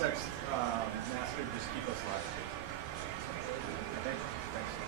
text Master, just keep us live. Okay, thanks.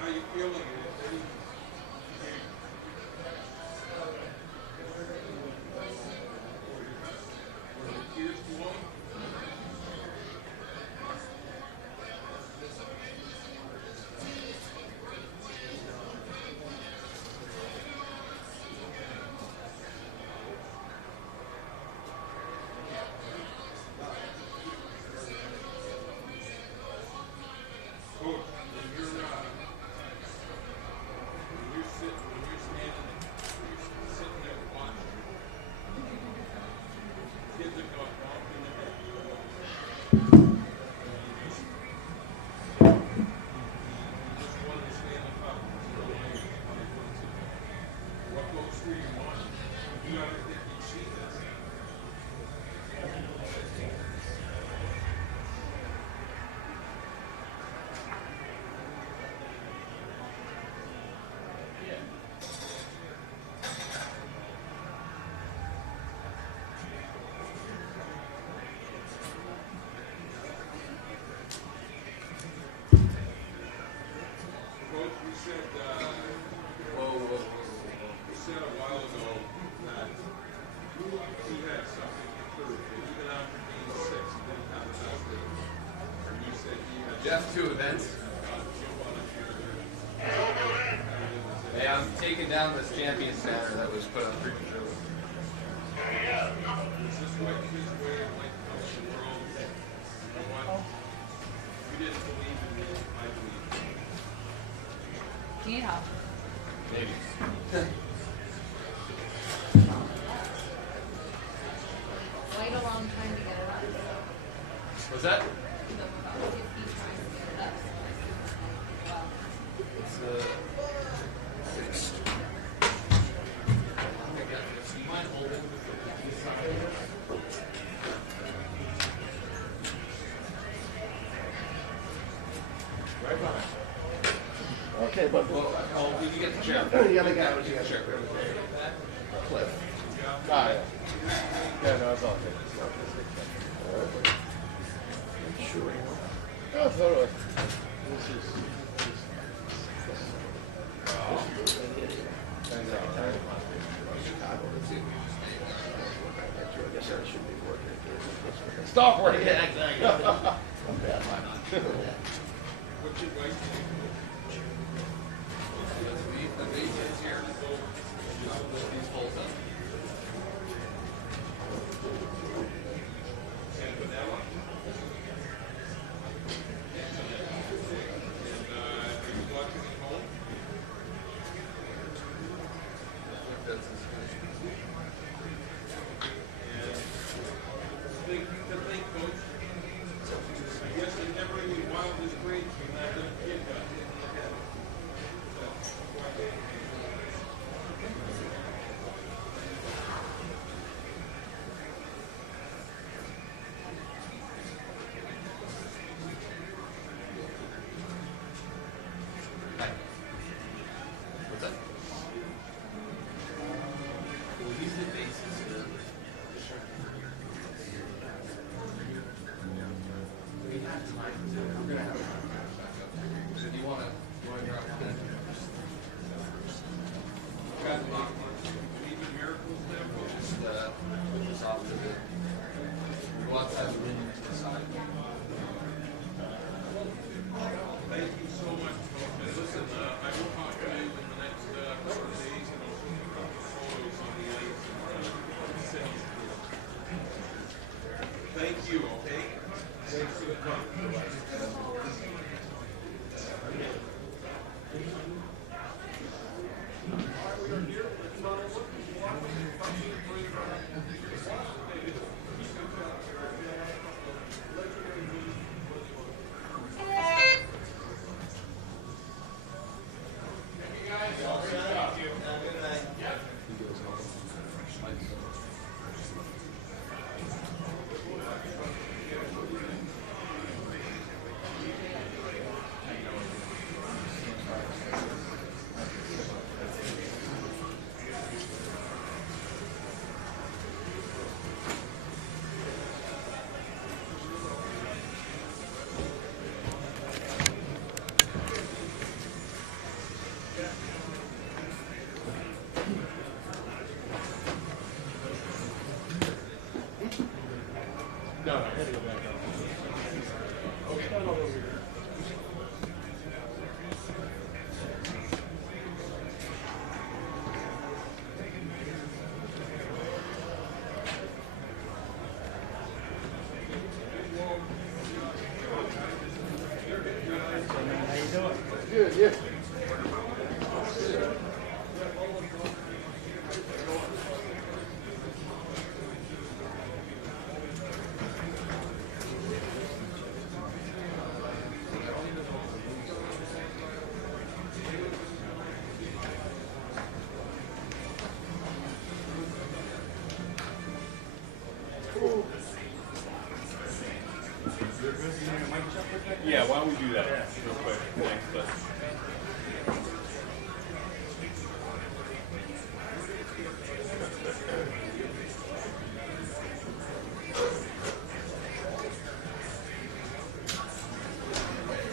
How you feeling? Tears flowing? Coach, when you're sitting there watching, kids have got off in the head. Just won the Stanley Cup. What goes through your mind? You gotta think you see this. Coach, we said, we said a while ago that he had something to prove. Even after being 6, he didn't have a best day. And you said he had Just 2 events. to jump on a few. Hey, I'm taken down this Champions banner that was put on previous shows. Is this way of like the world? You know what? We didn't believe in me. I believe. Do you need help? Maybe. Wait a long time to get it up. Was that? About 50 trying to get it up. It's fixed. You mind holding? Right behind. Okay, but Well, oh, did you get the chair? you gotta get what you got. Chair. Cliff. Ah, yeah. Yeah, no, it's all good. Sure. Oh, totally. This is. Stop working. Yeah, exactly. Okay, that's fine. What's your wife think? The base is here. These folds up. And vanilla? And are you watching at home? That's And think, coach. I guess they never really wildest dreams when that little kid got hit in the head. What's that? We'll use the bases here. We have time to. We're gonna have a back up. So do you wanna drop that? Got the lock one. Even miracles there, coach? Just put this off to the. Go outside the room to the side. Thank you so much, coach. And listen, I will talk to you in the next couple of days, and I'll show you a couple of photos on the ice and send you through. Thank you, okay? Thanks for the time. No, I had to go back up. How you doing? Good, yeah. Yeah, why don't we do that real quick? Thanks, but.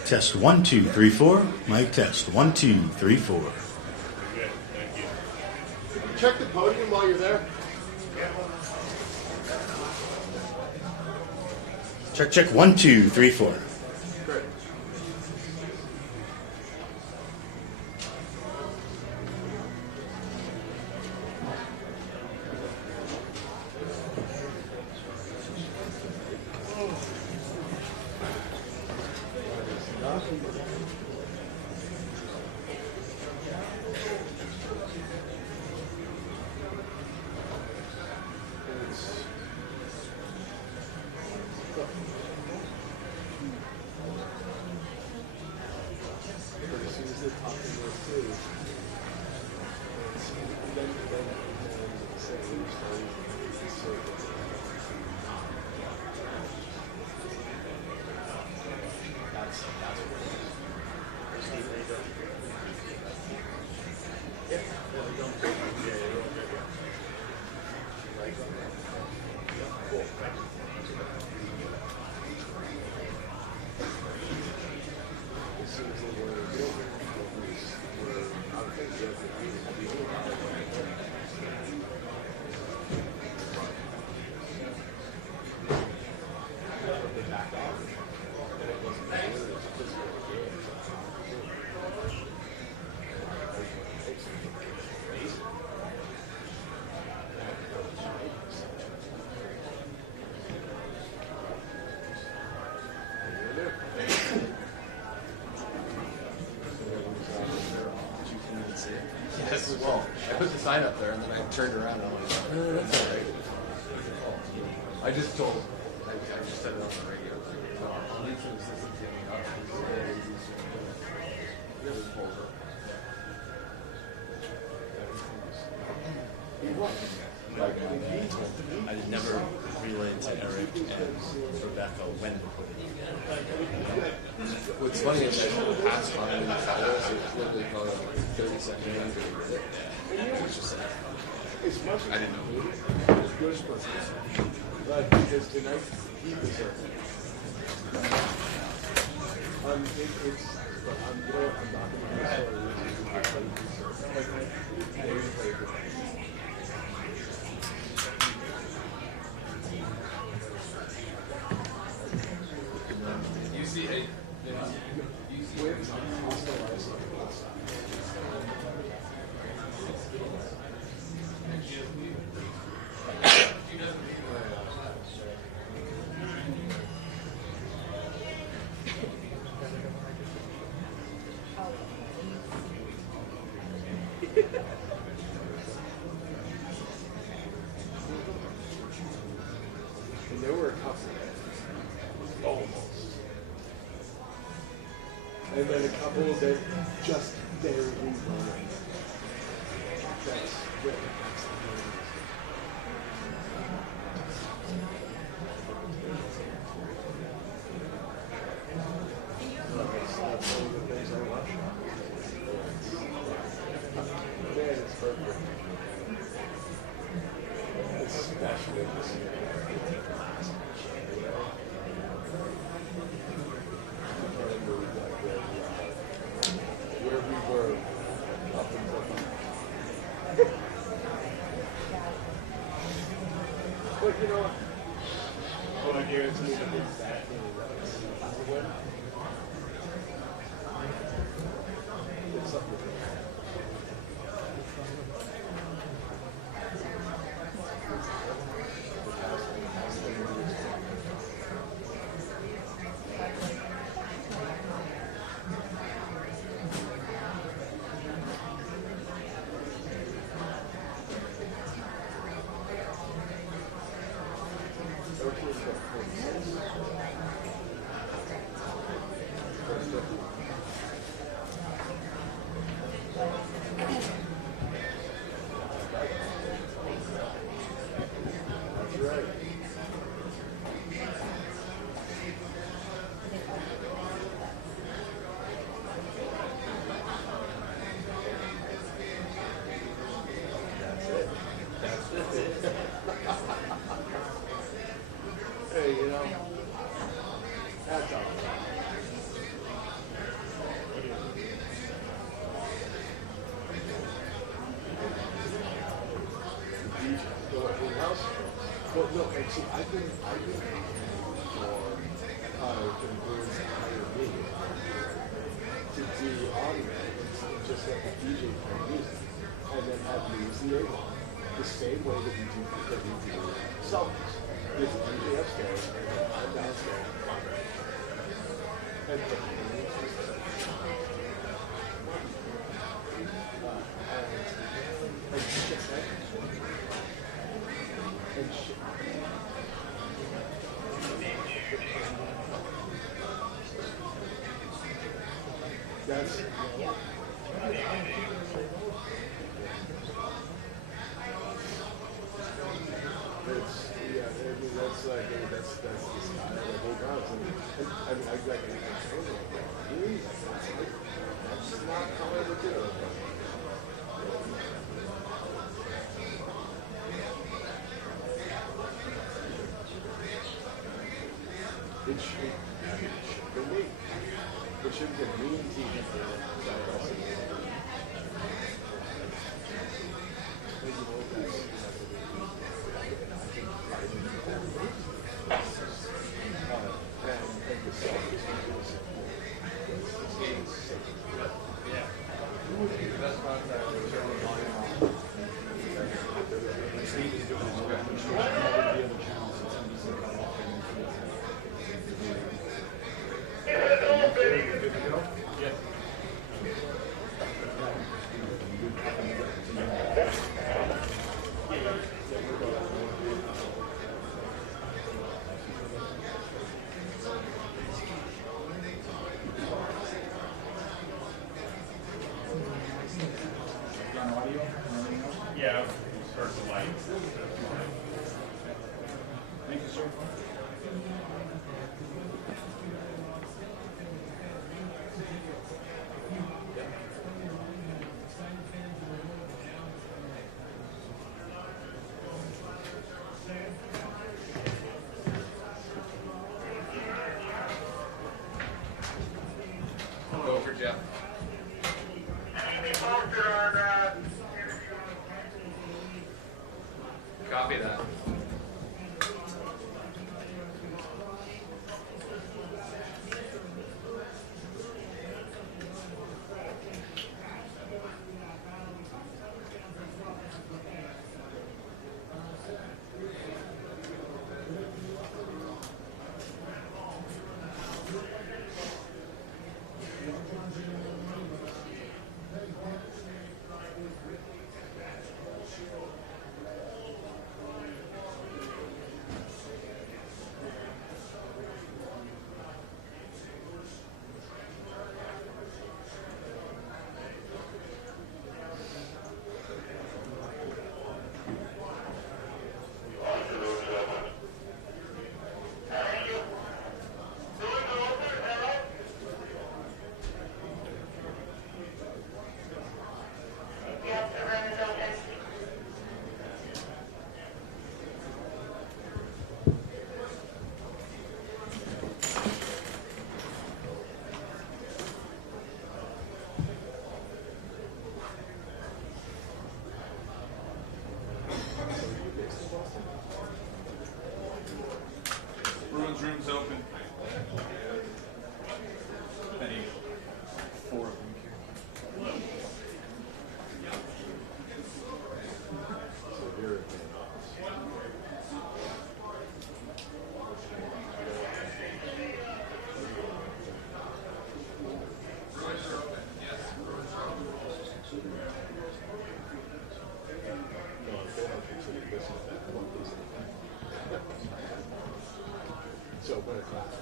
Test 1 2 3 4. Mic test 1 2 3 4. Good, thank you. Check the podium while you're there. Check 1 2 3 4. Great. Well, I put the sign up there and then I turned around and I'm like, no, that's all right. I just told him. I just said it on the radio. I never relayed to Eric and Rebecca when to put it. What's funny is I passed by in the shadows, so it's literally probably like 30 seconds. It's just like, I didn't know. But because tonight he was there. It's, but I'm not going to You see a and there were a couple. Almost. And then a couple that just barely won. That's good. That's one of the things I watch. Man, it's perfect. Especially this year. Where we were up until but you know what I guarantee that it's that it's something hey, you know, that's all. Well, no, and see, I've been for the Bruins to hire me to do audio and just let the DJ play music and then have me use the A-Line the same way that we do songs. There's a DJ upstairs and then I'm downstairs. And that's It's, yeah, I mean, that's like, that's the style that they got. And I mean, I got anything saying like, really? That's not how I would do it. It should be me. It should be a mean team. Yeah, start the light. Thank you, sir. Go for Jeff. Copy that. Bruins room's open. Any 4 of them here. So here, so what a class.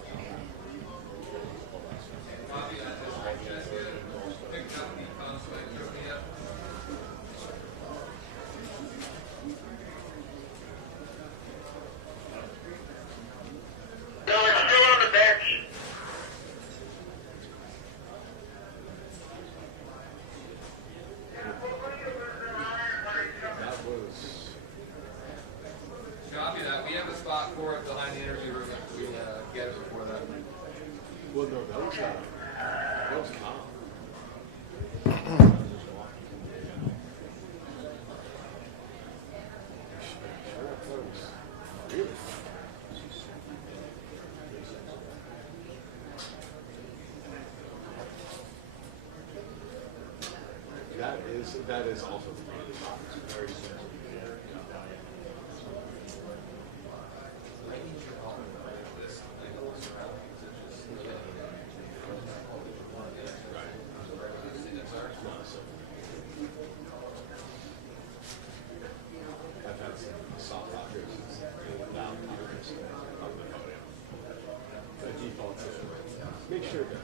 Copy that. We have a spot for it behind the interview room if we get it before that. Well, no, that was calm. Really? That is also very simple. I've had some soft lockers without lockers on the podium. The default is make sure that.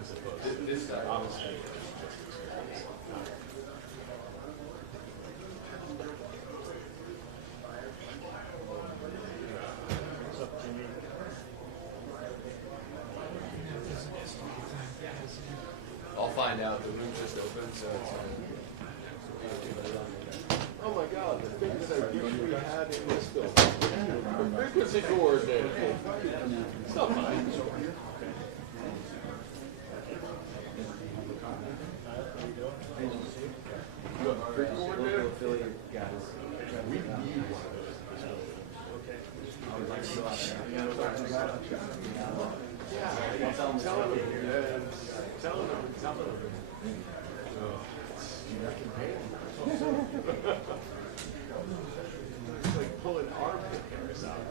As opposed to This guy. honestly, just experience. find out the room's just open, so it's Oh my God, the things that I wish we had in this building. The frequency coordinator. It's not mine. You have a frequency coordinator? We need one of those. Yeah, telling them. Oh, I can pay them. It's like pulling armpit hairs out.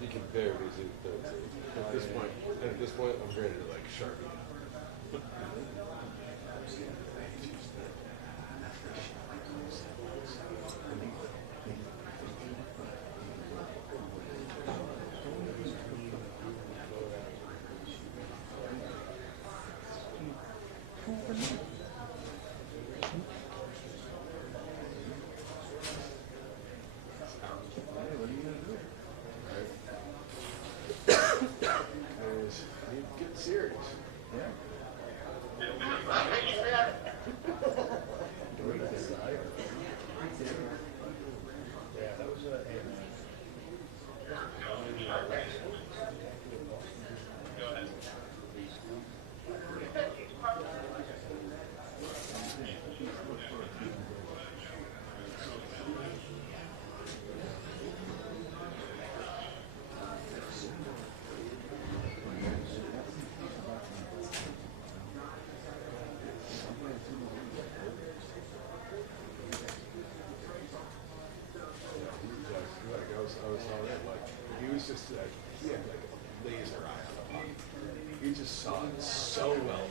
You can barely zoom 13. At this point, I'm ready to like Sharpie. Get serious. I was all in, like, he was just like, he had like a laser eye on the puck. He just saw it so well.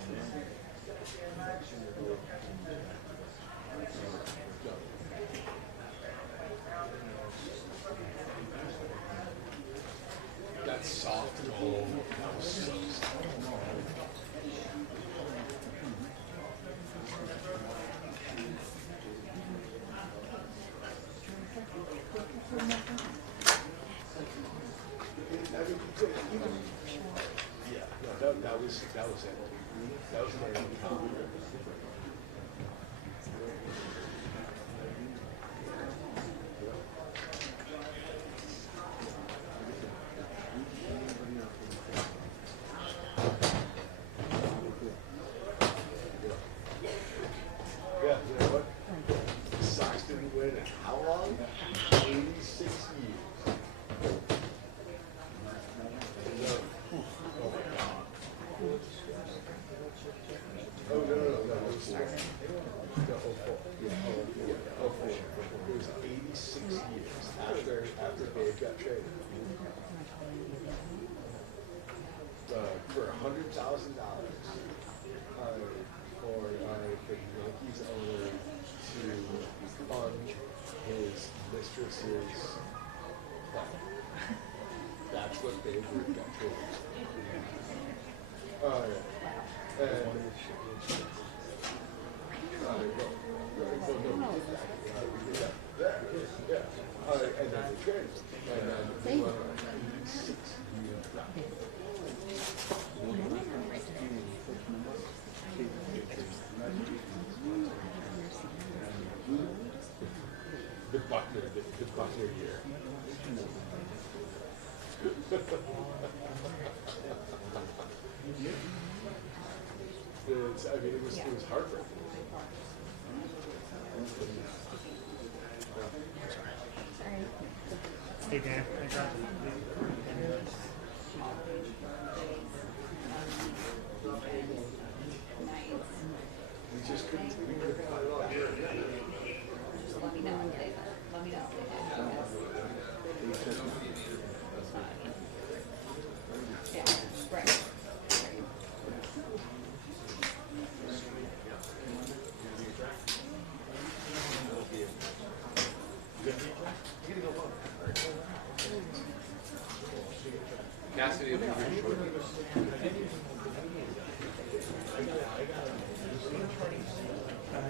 That soft goal, that was so soft. That was it. That was my own comment. Yeah, you know what? The Sox didn't win in how long? 86 years. Oh, no. It was 04. It was 86 years after Babe got traded. For $100,000 for the Yankees owner to fund his mistress's plan. That's what Babe Ruth got traded. Oh, yeah. And and then they traded him. And then they won 6 years. The Buckner year. It was heartbreaking. Hey Dan, I got We just couldn't find it all here. So let me know. Let me know. Yeah, right. Cassidy will be pretty short.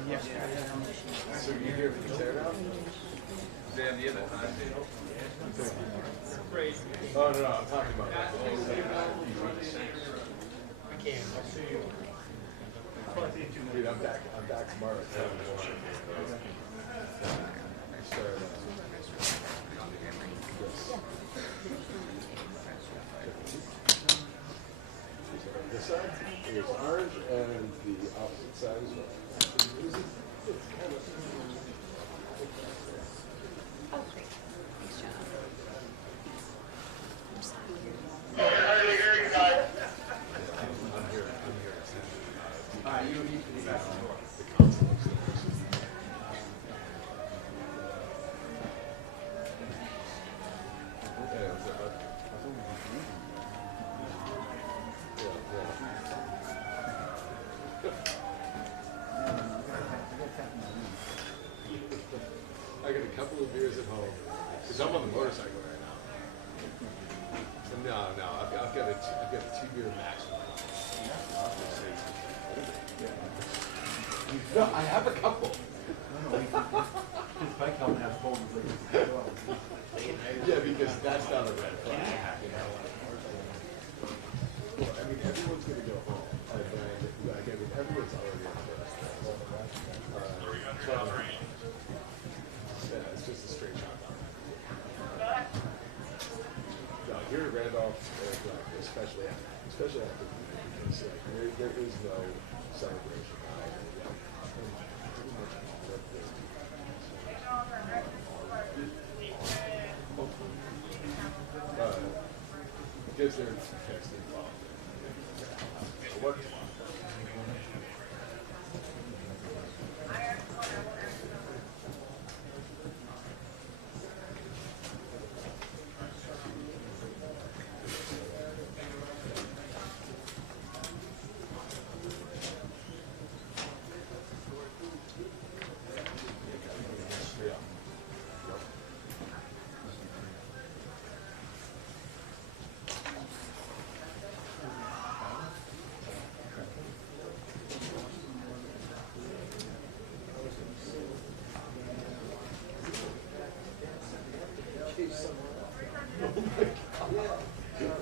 So you here for the teardown? Sam, do you have a timetable? Oh, no, I'm talking about that. I can. I'll see you. I'll see you too. Dude, I'm back tomorrow at 7 This side is orange and the opposite side as well. It's kind of Oh, great. Thanks, John. I got a couple of beers at home because I'm on the motorcycle right now. No, I've got a 2-beer maximum. No, I have a couple. Yeah, because that's not a red flag. You know? Well, I mean, everyone's gonna go home, and then everyone's already on the yeah, it's just a straight shot. No, here at Randolph, especially after because like, there is no celebration. Because there's text involved. What?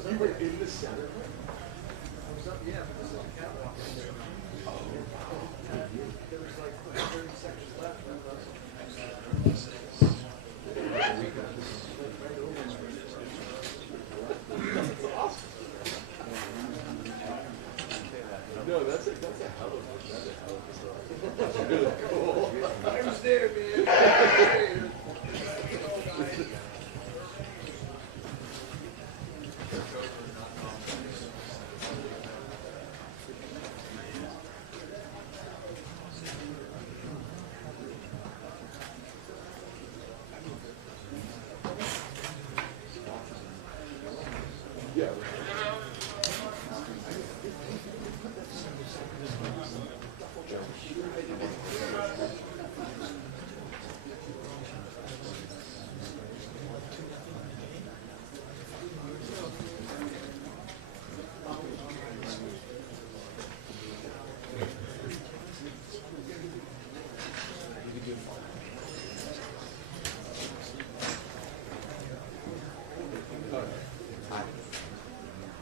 You were in the center? I was up, yeah, because of the catwalk. There was like 30 seconds left. No, that's a hell of a story. That's really cool. I was there, man. Yeah.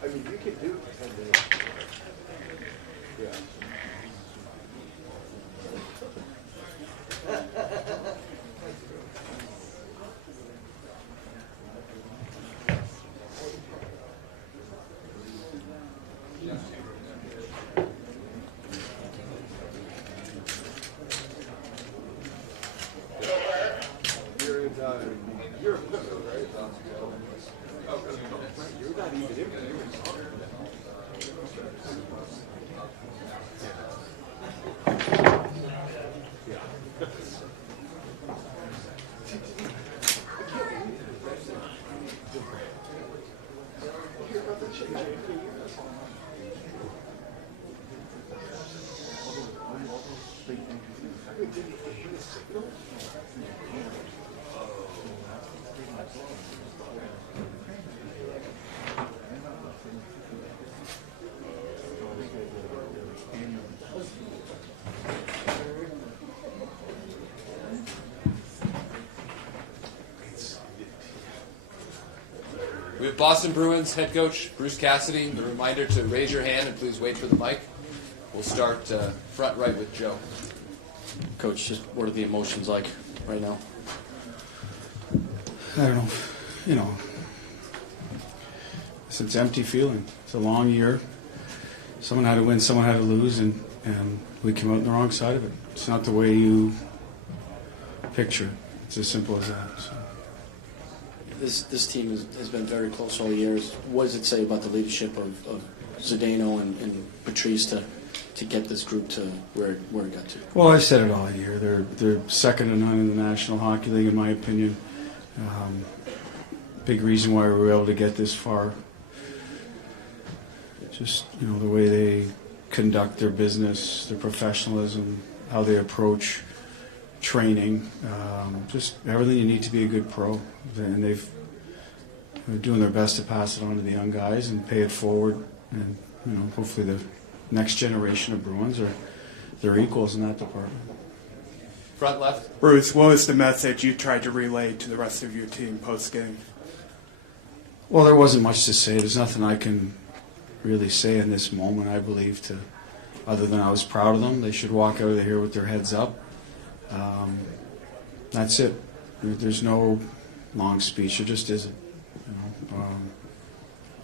I mean, you can do it for 10 minutes. Yeah. You're a Clipper, right? Oh, you're not even in there. You're in soccer. We have Boston Bruins head coach Bruce Cassidy. The reminder to raise your hand and please wait for the mic. We'll start front right with Joe. Coach, just what are the emotions like right now? I don't know. You know, it's an empty feeling. It's a long year. Someone had to win, someone had to lose, and we came out on the wrong side of it. It's not the way you picture it. It's as simple as that. So. This team has been very close all years. What does it say about the leadership of Zdeno and Patrice to get this group to where it got to? Well, I've said it all year. They're second to none in the National Hockey League, in my opinion. Big reason why we were able to get this far. Just, you know, the way they conduct their business, their professionalism, how they approach training, just everything you need to be a good pro. And they're doing their best to pass it on to the young guys and pay it forward. And, you know, hopefully the next generation of Bruins are their equals in that department. Front left. Bruce, what was the message you tried to relay to the rest of your team post-game? Well, there wasn't much to say. There's nothing I can really say in this moment, I believe, other than I was proud of them. They should walk out of here with their heads up. That's it. There's no long speech. There just isn't. You know,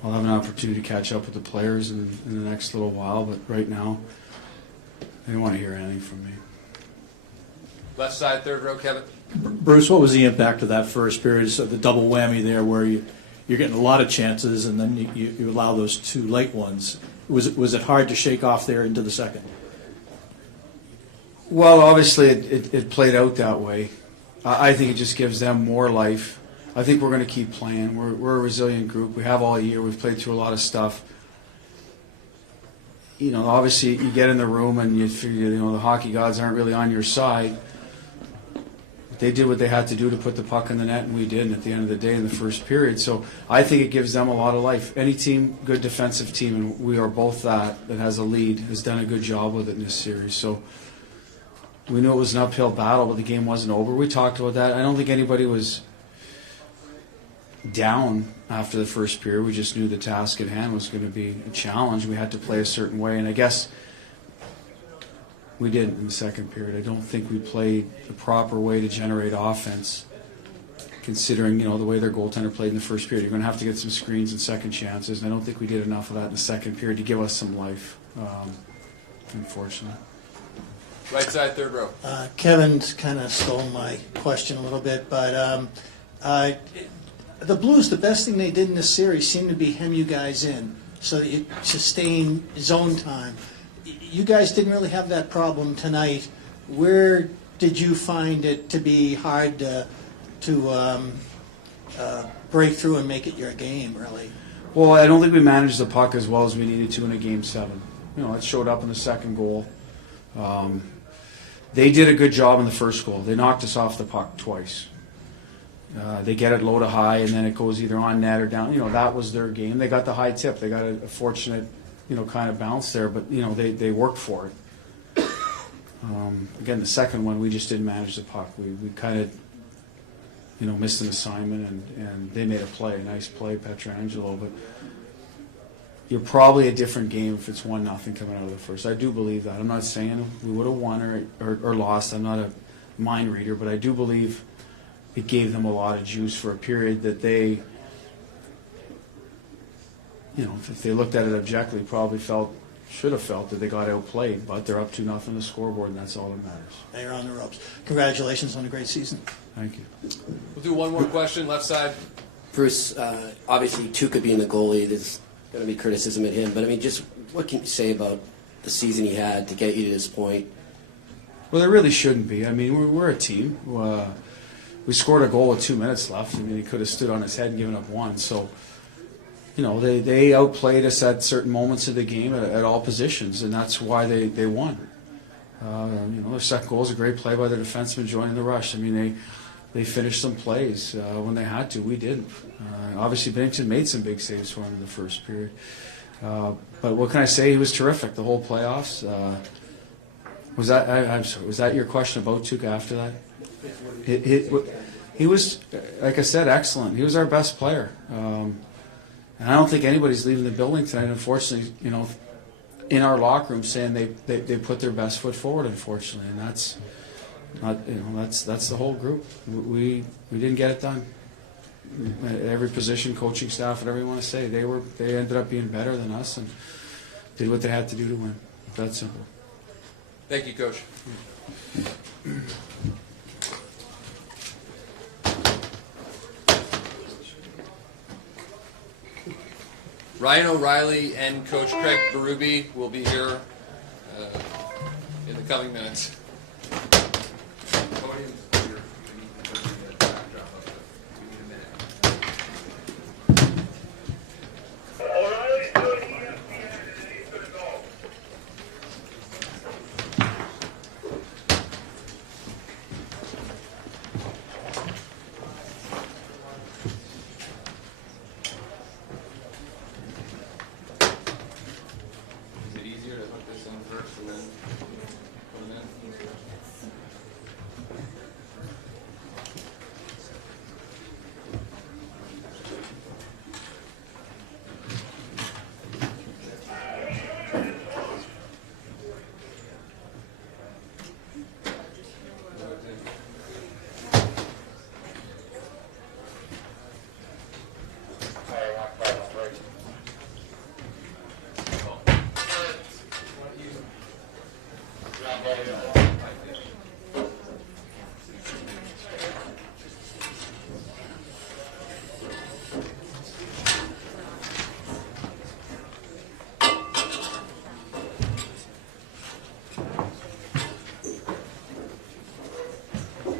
I'll have an opportunity to catch up with the players in the next little while, but right now, they don't want to hear anything from me. Left side, third row, Kevin. Bruce, what was the impact of that first period? So the double whammy there, where you're getting a lot of chances, and then you allow those two late ones. Was it hard to shake off there into the second? Well, obviously it played out that way. I think it just gives them more life. I think we're going to keep playing. We're a resilient group. We have all year. We've played through a lot of stuff. You know, obviously you get in the room and you figure, you know, the hockey gods aren't really on your side. They did what they had to do to put the puck in the net, and we did at the end of the day in the first period. So I think it gives them a lot of life. Any team, good defensive team, and we are both that has a lead, has done a good job with it in this series. So we knew it was an uphill battle, but the game wasn't over. We talked about that. I don't think anybody was down after the first period. We just knew the task at hand was going to be a challenge. We had to play a certain way, and I guess we did in the second period. I don't think we played the proper way to generate offense, considering, you know, the way their goaltender played in the first period. You're going to have to get some screens and second chances, and I don't think we did enough of that in the second period to give us some life, unfortunately. Right side, third row. Kevin's kind of stole my question a little bit, but the Blues, the best thing they did in this series seemed to be hem you guys in so that you sustain zone time. You guys didn't really have that problem tonight. Where did you find it to be hard to break through and make it your game, really? Well, I don't think we managed the puck as well as we needed to in a Game 7. You know, it showed up in the second goal. They did a good job in the first goal. They knocked us off the puck twice. They get it low to high, and then it goes either on net or down. You know, that was their game. They got the high tip. They got a fortunate, you know, kind of bounce there, but, you know, they worked for it. Again, the second one, we just didn't manage the puck. We kind of, you know, missed an assignment, and they made a nice play, Pietrangelo, but you're probably a different game if it's 1-0 coming out of the first. I do believe that. I'm not saying we would have won or lost. I'm not a mind reader, but I do believe it gave them a lot of juice for a period that they, you know, if they looked at it objectively, probably should have felt that they got outplayed, but they're up 2-0 on the scoreboard, and that's all that matters. They're on the ropes. Congratulations on a great season. Thank you. We'll do one more question, left side. Bruce, obviously Tuukka being the goalie, there's going to be criticism at him, but I mean, just what can you say about the season he had to get you to this point? Well, there really shouldn't be. I mean, we're a team. We scored a goal with 2 minutes left. I mean, he could have stood on his head and given up one. So, you know, they outplayed us at certain moments of the game at all positions, and that's why they won. You know, their second goal is a great play by the defenseman joining the rush. I mean, they finished some plays when they had to. We didn't. Obviously, Binnington made some big saves for him in the first period. But what can I say? He was terrific the whole playoffs. I'm sorry. Was that your question about Tuukka after that? He was, like I said, excellent. He was our best player. And I don't think anybody's leaving the building tonight, unfortunately, you know, in our locker room saying they put their best foot forward, unfortunately. And that's not, you know, that's the whole group. We didn't get it done. At every position, coaching staff, whatever you want to say, they ended up being better than us and did what they had to do to win. That simple. Thank you, Coach. Ryan O'Reilly and Coach Craig Berube will be here in the coming minutes.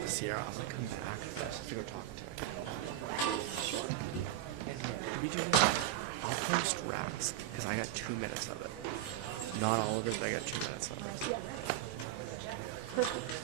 Sierra, I'm gonna come back to go talk to her. Sure. We do that. I'll post Rask because I got 2 minutes of it. Not all of it, but I got 2 minutes of it. Perfect.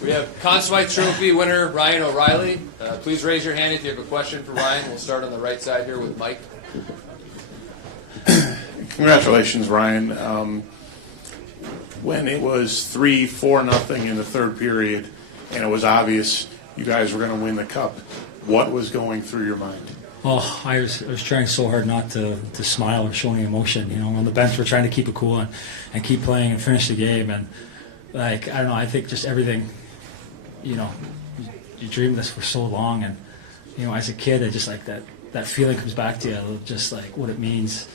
We have Conn Smythe Trophy winner Ryan O'Reilly. Please raise your hand if you have a question for Ryan. We'll start on the right side here with Mike. Congratulations, Ryan. When it was 3-4-0 in the third period, and it was obvious you guys were going to win the cup, what was going through your mind? Oh, I was trying so hard not to smile or show any emotion. You know, on the bench we're trying to keep it cool and keep playing and finish the game. And like, I don't know, I think just everything, you know, you dream this for so long, and you know, as a kid, I just like that feeling comes back to you, just like what it means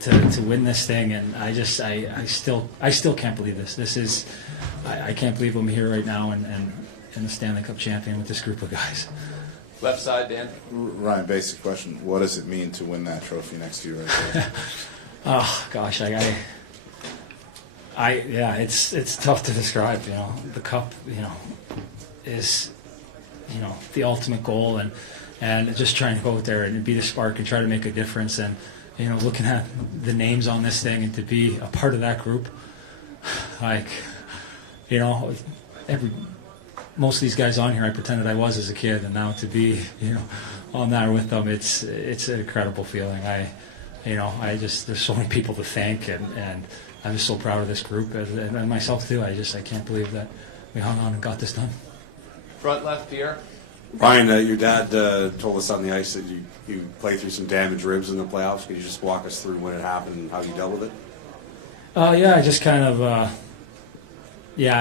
to win this thing. And I still can't believe this. This is, I can't believe I'm here right now and the Stanley Cup champion with this group of guys. Left side, Dan. Ryan, basic question. What does it mean to win that trophy next to you right there? Oh, gosh, yeah, it's tough to describe, you know. The cup, you know, is, you know, the ultimate goal, and just trying to go out there and be the spark and try to make a difference. And, you know, looking at the names on this thing and to be a part of that group, like, you know, most of these guys on here I pretended I was as a kid, and now to be, you know, on that with them, it's an incredible feeling. There's so many people to thank, and I'm just so proud of this group and myself too. I can't believe that we hung on and got this done. Front left, Pierre. Ryan, your dad told us on the ice that you played through some damaged ribs in the playoffs. Could you just walk us through when it happened and how you dealt with it? Yeah, I just kind of, I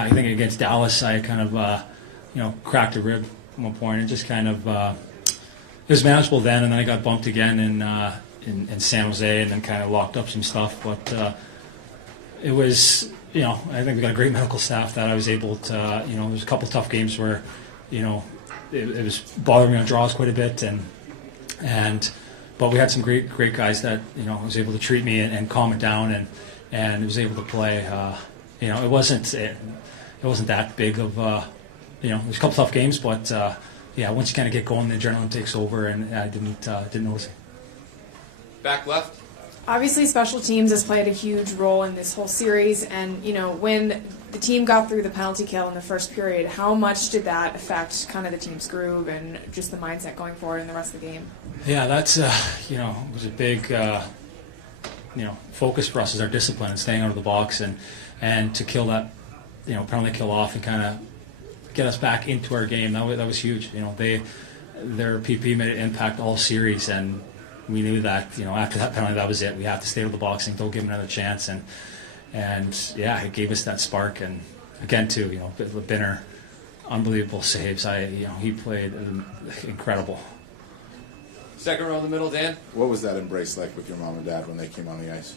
think against Dallas, I kind of, cracked a rib at one point. And just kind of, it was manageable then, and then I got bumped again in San Jose, and then kind of locked up some stuff. But it was, I think we got a great medical staff that I was able to, there was a couple tough games where, it was bothering me on draws quite a bit, but we had some great guys that was able to treat me and calm it down, and was able to play. It wasn't that big of there's a couple tough games, but once you kind of get going, the adrenaline takes over, and I didn't notice it. Back left. Obviously, special teams has played a huge role in this whole series, and when the team got through the penalty kill in the first period, how much did that affect kind of the team's groove and just the mindset going forward in the rest of the game? Yeah, that's was a big focus for us, is our discipline and staying out of the box and to kill that penalty kill off and kind of get us back into our game. That was huge. Their PP made an impact all series, and we knew that after that penalty, that was it. We have to stay with the box and don't give them another chance. And it gave us that spark. And again, too, Binner, unbelievable saves. He played incredible. Second row in the middle, Dan. What was that embrace like with your mom and dad when they came on the ice?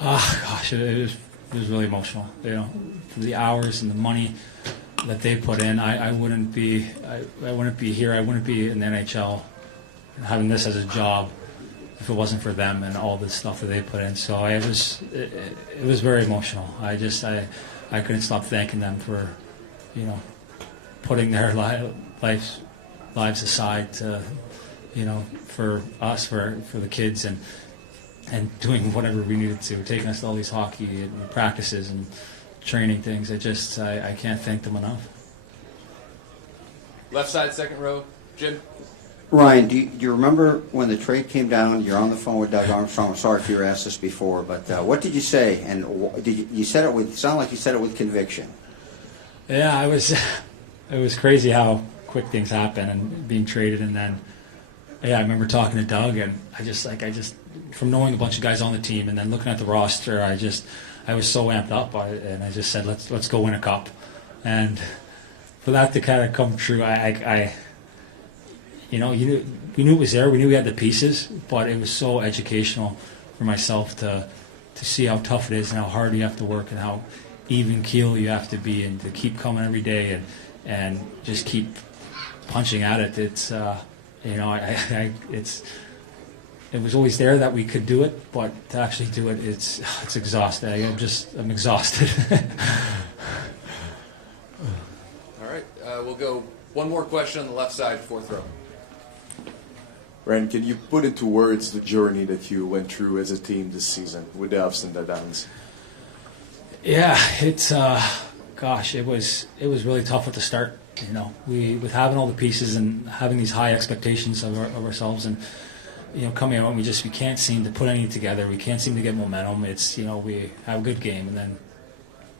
Gosh, it was really emotional. For the hours and the money that they put in, I wouldn't be here. I wouldn't be in the NHL having this as a job if it wasn't for them and all the stuff that they put in. So it was very emotional. I couldn't stop thanking them for putting their lives aside to for us, for the kids, and doing whatever we needed to, taking us to all these hockey and practices and training things. I can't thank them enough. Left side, second row, Jim. Ryan, do you remember when the trade came down? You're on the phone with Doug Armstrong. I'm sorry if you were asked this before, but what did you say? And you said it with, sound like you said it with conviction. Yeah, it was crazy how quick things happen and being traded, and then I remember talking to Doug, and I just from knowing a bunch of guys on the team and then looking at the roster, I was so amped up, and I just said, let's go win a cup. And for that to kind of come true, we knew it was there. We knew we had the pieces, but it was so educational for myself to see how tough it is and how hard you have to work and how even keel you have to be, and to keep coming every day and just keep punching at it. It's it was always there that we could do it, but to actually do it, it's exhausting. I'm exhausted. All right, we'll go one more question on the left side, fourth row. Ryan, can you put into words the journey that you went through as a team this season with the ups and the downs? Yeah, it's gosh, it was really tough at the start. You know, with having all the pieces and having these high expectations of ourselves, and coming out and we can't seem to put anything together. We can't seem to get momentum. It's we have a good game and then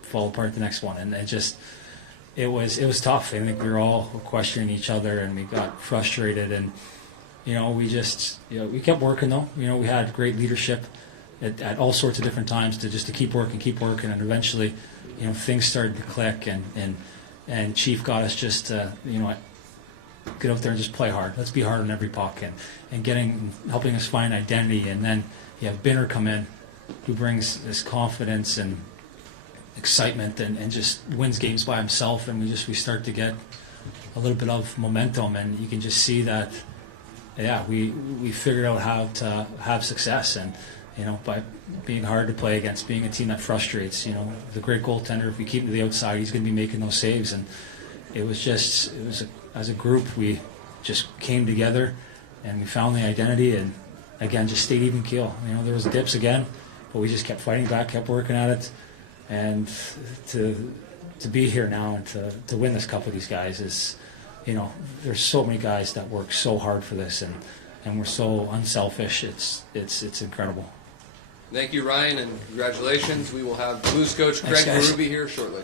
fall apart the next one, and it was tough. I think we were all questioning each other, and we got frustrated, and we kept working though. We had great leadership at all sorts of different times to keep working, and eventually, things started to click, and Chief got us just get out there and just play hard. Let's be hard on every puck, and helping us find identity, and then you have Binner come in, who brings this confidence and excitement, and just wins games by himself, and we start to get a little bit of momentum, and you can just see that, we figured out how to have success, and by being hard to play against, being a team that frustrates. The great goaltender, if we keep him to the outside, he's going to be making those saves, and as a group, we just came together, and we found the identity, and again, just stayed even keel. There was dips again, but we just kept fighting back, kept working at it, and to be here now and to win this cup with these guys is, there's so many guys that work so hard for this, and we're so unselfish. It's incredible. Thank you, Ryan, and congratulations. We will have Blues coach Thanks, Craig guys. Berube here shortly.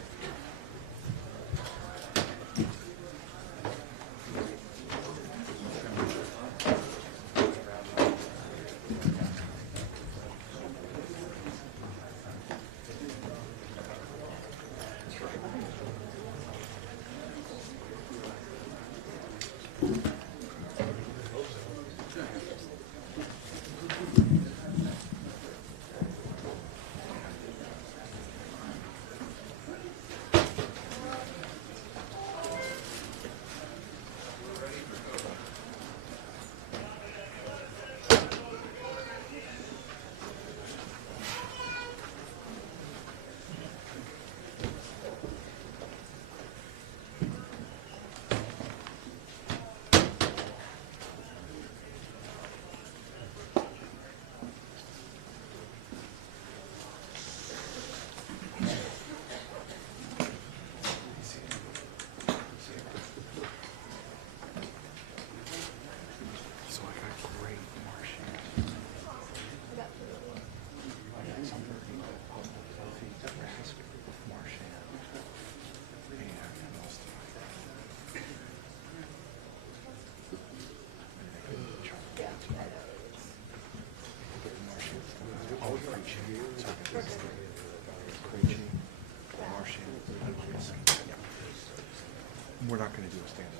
We're not going to do a stand-up.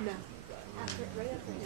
No. Right after him.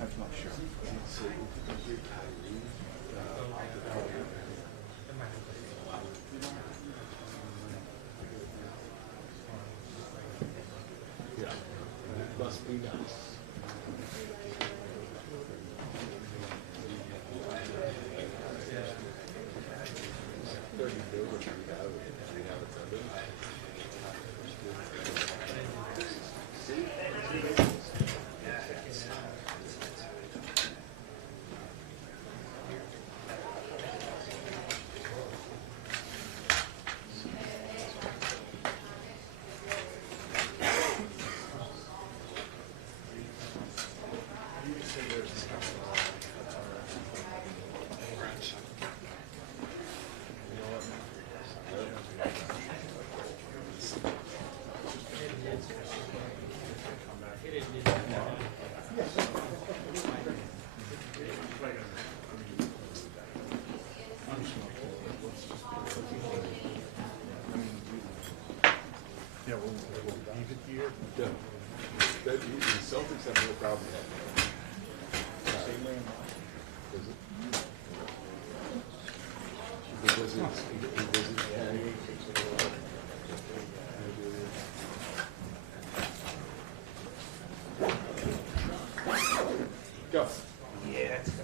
I'm not sure. Yeah, must be nice. Celtics have no problem with that. Go. Yeah, let's go.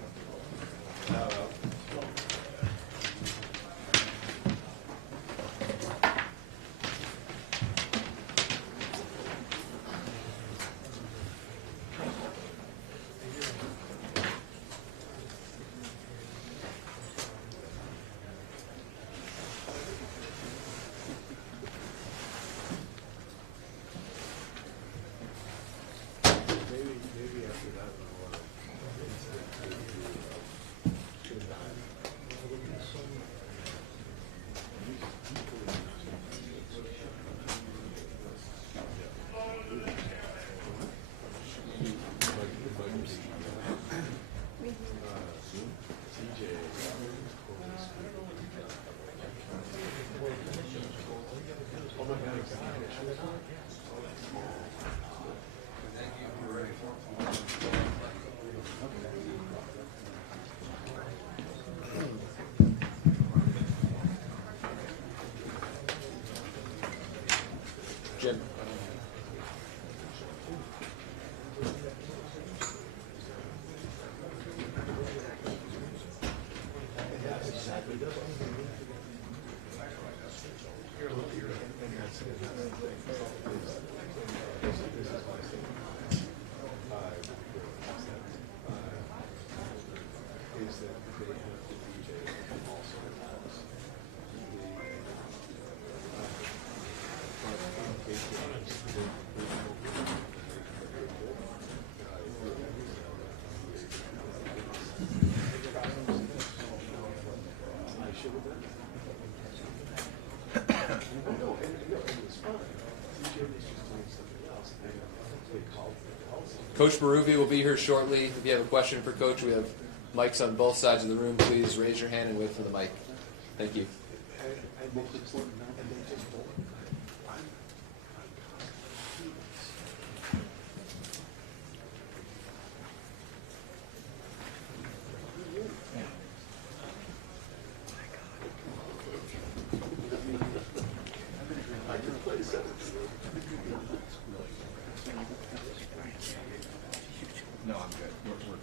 Maybe after that, Jim. Coach Berube will be here shortly. If you have a question for Coach, we have mics on both sides of the room. Please raise your hand and wait for the mic. Thank you. No, I'm good. We're good.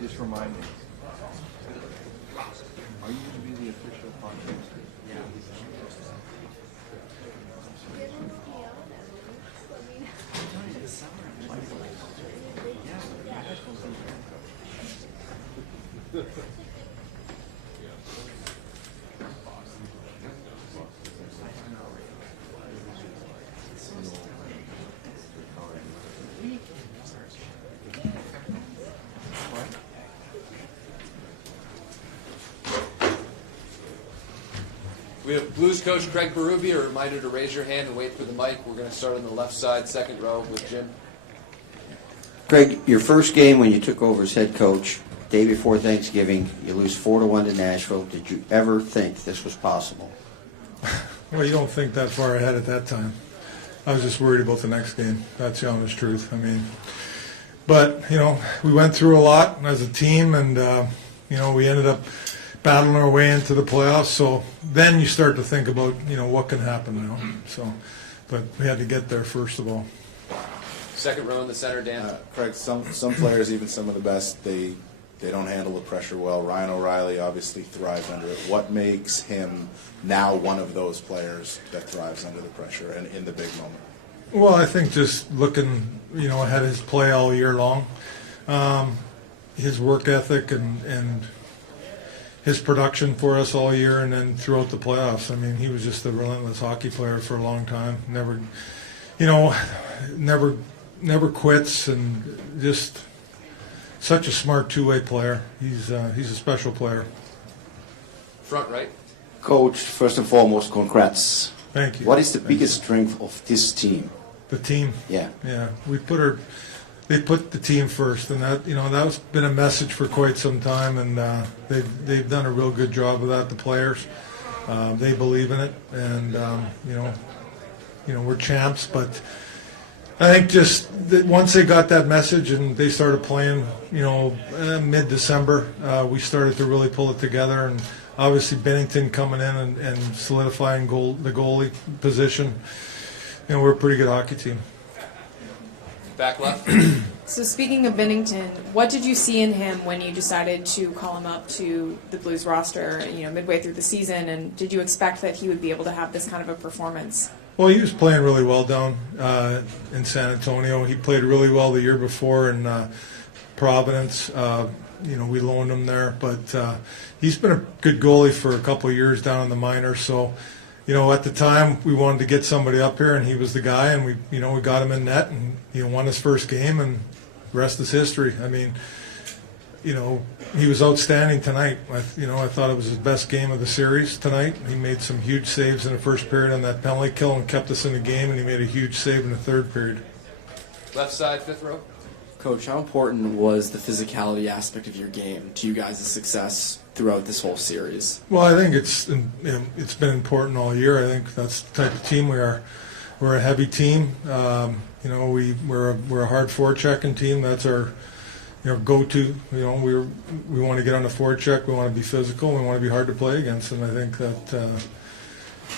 Just remind me. Are you to be the official podcast? We have Blues coach Craig Berube. A reminder to raise your hand and wait for the mic. We're going to start on the left side, second row with Jim. Greg, your first game when you took over as head coach, day before Thanksgiving, you lose 4-1 to Nashville. Did you ever think this was possible? Well, you don't think that far ahead at that time. I was just worried about the next game. That's the honest truth. I mean, but, you know, we went through a lot as a team, and, you know, we ended up battling our way into the playoffs. So then you start to think about, you know, what can happen now. So, but we had to get there first of all. Second row in the center, Dan. Craig, some players, even some of the best, they don't handle the pressure well. Ryan O'Reilly obviously thrives under it. What makes him now one of those players that thrives under the pressure and in the big moment? Well, I think just looking, you know, at his play all year long, his work ethic and his production for us all year, and then throughout the playoffs. I mean, he was just a relentless hockey player for a long time. Never, you know, never quits, and just such a smart two-way player. He's a special player. Front right. Coach, first and foremost, congrats. Thank you. What is the biggest strength of this team? The team. Yeah. Yeah. They put the team first, and that, you know, that's been a message for quite some time, and they've done a real good job of that. The players, they believe in it, and you know, we're champs. But I think just that once they got that message and they started playing, you know, mid-December, we started to really pull it together, and obviously Bennington coming in and solidifying the goalie position. You know, we're a pretty good hockey team. Back left. So speaking of Bennington, what did you see in him when you decided to call him up to the Blues roster, you know, midway through the season, and did you expect that he would be able to have this kind of a performance? Well, he was playing really well down in San Antonio. He played really well the year before in Providence. You know, we loaned him there, but he's been a good goalie for a couple of years down in the minors. So, you know, at the time we wanted to get somebody up here, and he was the guy, and we got him in net, and won his first game, and the rest is history. I mean, you know, he was outstanding tonight. I thought it was his best game of the series tonight. He made some huge saves in the first period on that penalty kill and kept us in the game, and he made a huge save in the third period. Left side, fifth row. Coach, how important was the physicality aspect of your game to you guys' success throughout this whole series? Well, I think it's been important all year. I think that's the type of team we are. We're a heavy team. You know, we're a hard forechecking team. That's our go-to. You know, we want to get on the forecheck. We want to be physical. We want to be hard to play against. And I think that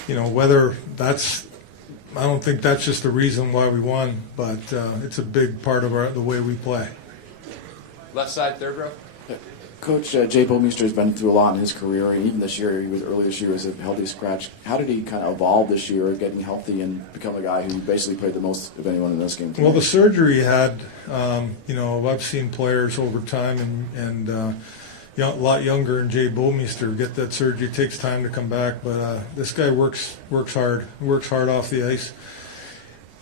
you know, whether that's, I don't think that's just the reason why we won, but it's a big part of the way we play. Left side, third row. Coach Jay Bouwmeester has been through a lot in his career, and even this year, early this year, was a healthy scratch. How did he kind of evolve this year, getting healthy and become a guy who basically played the most of anyone in this game tonight? Well, the surgery he had, you know, I've seen players over time and a lot younger than Jay Bouwmeester get that surgery. It takes time to come back, but this guy works hard off the ice.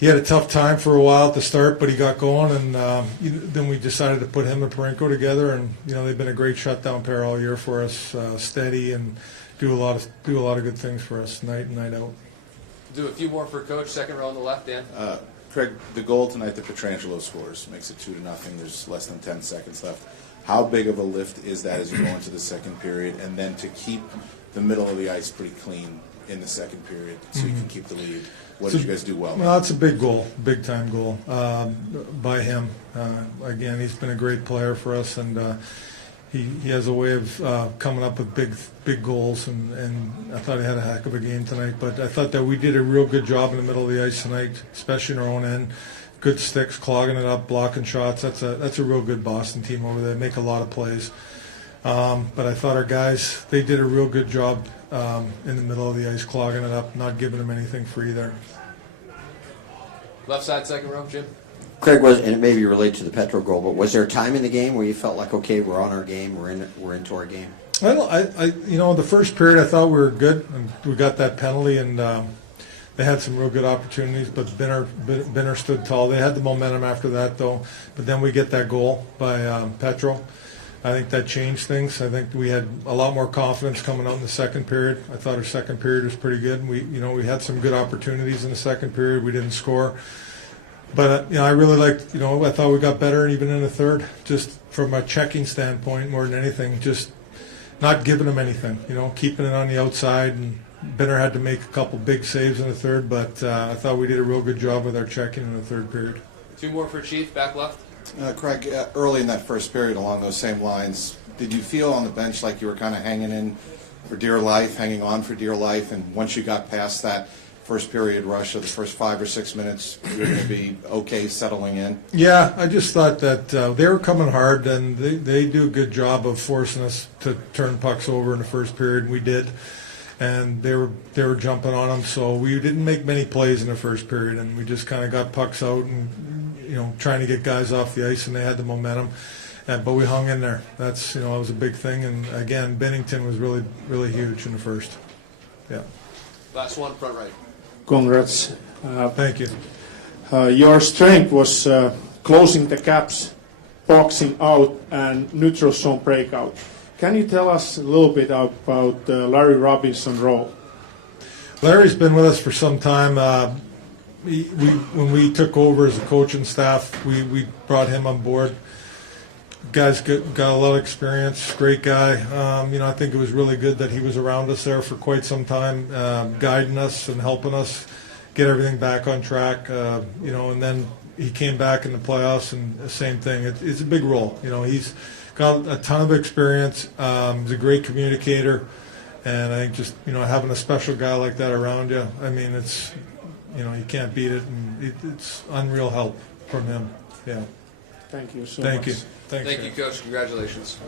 He had a tough time for a while at the start, but he got going, and then we decided to put him and Parenko together, and you know, they've been a great shutdown pair all year for us, steady and do a lot of good things for us night in, night out. Do a few more for Coach. Second row on the left, Dan. Craig, the goal tonight that Pietrangelo scores makes it 2-0. There's less than 10 seconds left. How big of a lift is that as you go into the second period, and then to keep the middle of the ice pretty clean in the second period so you can keep the lead? What did you guys do well? Well, that's a big goal, big time goal by him. Again, he's been a great player for us, and he has a way of coming up with big goals, and I thought he had a heck of a game tonight. But I thought that we did a real good job in the middle of the ice tonight, especially in our own end. Good sticks, clogging it up, blocking shots. That's a real good Boston team over there. They make a lot of plays. But I thought our guys, they did a real good job in the middle of the ice, clogging it up, not giving them anything free there. Left side, second row, Jim. Craig, and it may be related to the Petro goal, but was there a time in the game where you felt like, okay, we're on our game, we're into our game? The first period I thought we were good, and we got that penalty, and they had some real good opportunities, but Binner stood tall. They had the momentum after that, though. But then we get that goal by Petro. I think that changed things. I think we had a lot more confidence coming out in the second period. I thought our second period was pretty good. We had some good opportunities in the second period. We didn't score. But I really liked, I thought we got better even in the third, just from a checking standpoint more than anything, just not giving them anything, keeping it on the outside. And Binner had to make a couple big saves in the third, but I thought we did a real good job with our checking in the third period. Two more for Chief, back left. Craig, early in that first period along those same lines, did you feel on the bench like you were kind of hanging on for dear life, and once you got past that first period rush of the first 5 or 6 minutes, you're going to be okay settling in? Yeah, I just thought that they were coming hard, and they do a good job of forcing us to turn pucks over in the first period, and we did. And they were jumping on them, so we didn't make many plays in the first period, and we just kind of got pucks out and trying to get guys off the ice, and they had the momentum. But we hung in there. That's it was a big thing, and again, Bennington was really, really huge in the first. Yeah. Last one, front right. Congrats. Thank you. Your strength was closing the gaps, boxing out, and neutral zone breakout. Can you tell us a little bit about Larry Robinson's role? Larry's been with us for some time. When we took over as a coaching staff, we brought him on board. Guy's got a lot of experience, great guy. I think it was really good that he was around us there for quite some time, guiding us and helping us get everything back on track. And then he came back in the playoffs, and the same thing. It's a big role. He's got a ton of experience. He's a great communicator, and I think just having a special guy like that around you, it's you can't beat it, and it's unreal help from him. Yeah. Thank you so Thank much. you. Thank you, Coach. Congratulations.